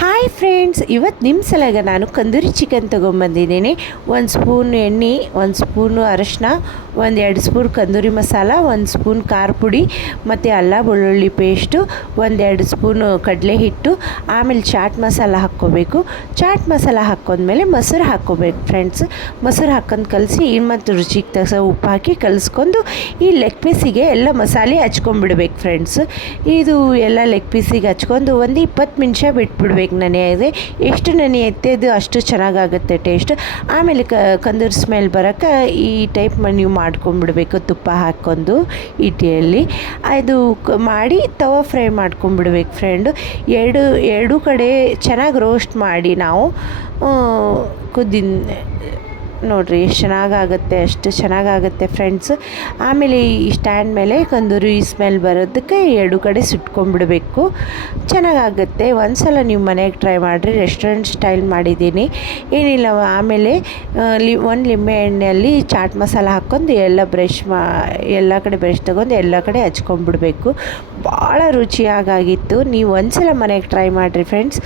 Hi friends, ಇವತ್ತು ನಿಮ್ಮ ಸಲಗ ನಾನು ತಂದೂರಿ ಚಿಕನ್ ತೊಗೊಂಬಂದಿದ್ದೀನಿ. 1 ಸ್ಪೂನ್ ಎಣ್ಣೆ, 1 ಸ್ಪೂನು ಅರಶಿನ, 1-2 ಸ್ಪೂನ್ ತಂದೂರಿ ಮಸಾಲ, 1 ಸ್ಪೂನ್ ಖಾರ ಪುಡಿ ಮತ್ತು ಅಲ್ಲ ಬೆಳ್ಳುಳ್ಳಿ ಪೇಸ್ಟು, 1-2 ಸ್ಪೂನು ಕಡಲೆ ಹಿಟ್ಟು, ಆಮೇಲೆ ಚಾಟ್ ಮಸಾಲ ಹಾಕ್ಕೋಬೇಕು. ಚಾಟ್ ಮಸಾಲ ಹಾಕ್ಕೊಂಡ್ಮೇಲೆ ಮೊಸರು ಹಾಕ್ಕೋಬೇಕು ಫ್ರೆಂಡ್ಸ್. ಮೊಸರು ಹಾಕ್ಕೊಂಡು ಕಲಸಿ ಮತ್ತು ರುಚಿಗೆ ತಕ್ಕ ಉಪ್ಪು ಹಾಕಿ ಕಲಿಸ್ಕೊಂಡು ಈ ಲೆಗ್ ಪೀಸಿಗೆ ಎಲ್ಲ ಮಸಾಲೆ ಹಚ್ಕೊಂಡ್ಬಿಡ್ಬೇಕು ಫ್ರೆಂಡ್ಸ್. ಇದು ಎಲ್ಲ ಲೆಗ್ ಪೀಸಿಗೆ ಹಚ್ಕೊಂಡು ಒಂದು 20 ನಿಮಿಷ ಬಿಟ್ಬಿಡ್ಬೇಕು. ನೆನೆಯಿದೆ ಎಷ್ಟು ನೆನೆಯುತ್ತೆ ಅದು ಅಷ್ಟು ಚೆನ್ನಾಗಾಗುತ್ತೆ ಟೇಸ್ಟ್. ಆಮೇಲೆ ಕಂದೂರಿ ಸ್ಮೆಲ್ ಬರೋಕ್ಕೆ ಈ ಟೈಪ್ ನೀವು ಮಾಡ್ಕೊಂಬಿಡ್ಬೇಕು. ತುಪ್ಪ ಹಾಕ್ಕೊಂಡು ಈಟಿಯಲ್ಲಿ ಅದು ಮಾಡಿ ತವಾ ಫ್ರೈ ಮಾಡ್ಕೊಂಬಿಡ್ಬೇಕು ಫ್ರೆಂಡು. ಎರಡು ಕಡೆ ಚೆನ್ನಾಗಿ ರೋಸ್ಟ್ ಮಾಡಿ ನಾವು ನೋಡಿರಿ ಎಷ್ಟು ಚೆನ್ನಾಗಾಗುತ್ತೆ, ಅಷ್ಟು ಚೆನ್ನಾಗಾಗುತ್ತೆ ಫ್ರೆಂಡ್ಸ್. ಆಮೇಲೆ ಈ ಸ್ಟ್ಯಾಂಡ್ ಮೇಲೆ ತಂದೂರಿ ಸ್ಮೆಲ್ ಬರೋದಕ್ಕೆ ಎರಡು ಕಡೆ ಸುಟ್ಕೊಂಡ್ಬಿಡಬೇಕು, ಚೆನ್ನಾಗಾಗುತ್ತೆ. ಒಂದು ನೀವು ಮನೆಗೆ ಟ್ರೈ ಮಾಡಿರಿ. ರೆಸ್ಟೋರೆಂಟ್ ಸ್ಟೈಲ್ ಮಾಡಿದ್ದೀನಿ, ಏನಿಲ್ಲ. ಆಮೇಲೆ ಒಂದು ಲಿಂಬೆ ಎಣ್ಣೆಯಲ್ಲಿ ಚಾಟ್ ಮಸಾಲ ಹಾಕ್ಕೊಂಡು ಎಲ್ಲ ಕಡೆ ಬ್ರಷ್ ತೊಗೊಂಡು ಎಲ್ಲ ಕಡೆ ಹಚ್ಕೊಂಡ್ಬಿಡ್ಬೇಕು. ಭಾಳ ರುಚಿಯಾಗಿತ್ತು. ನೀವು ಒಂದು ಮನೆಗೆ ಟ್ರೈ ಮಾಡಿರಿ ಫ್ರೆಂಡ್ಸ್,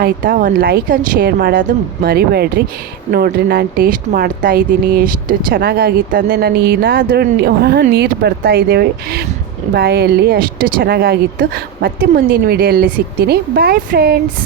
ಆಯಿತಾ? ಒಂದು ಲೈಕ್ ಆ್ಯಂಡ್ ಶೇರ್ ಮಾಡೋದು ಮರಿಬೇಡ್ರಿ. ನೋಡಿರಿ, ನಾನು ಟೇಸ್ಟ್ ಮಾಡ್ತಾಯಿದ್ದೀನಿ, ಎಷ್ಟು ಚೆನ್ನಾಗಾಗಿತ್ತು ಅಂದರೆ ನನಗೆ ಏನಾದರೂ ನೀರು ಬರ್ತಾಯಿದ್ದೇವೆ ಬಾಯಲ್ಲಿ, ಅಷ್ಟು ಚೆನ್ನಾಗಾಗಿತ್ತು. ಮತ್ತೆ ಮುಂದಿನ ವಿಡಿಯೋಲ್ಲಿ ಸಿಗ್ತೀನಿ. Bye friends.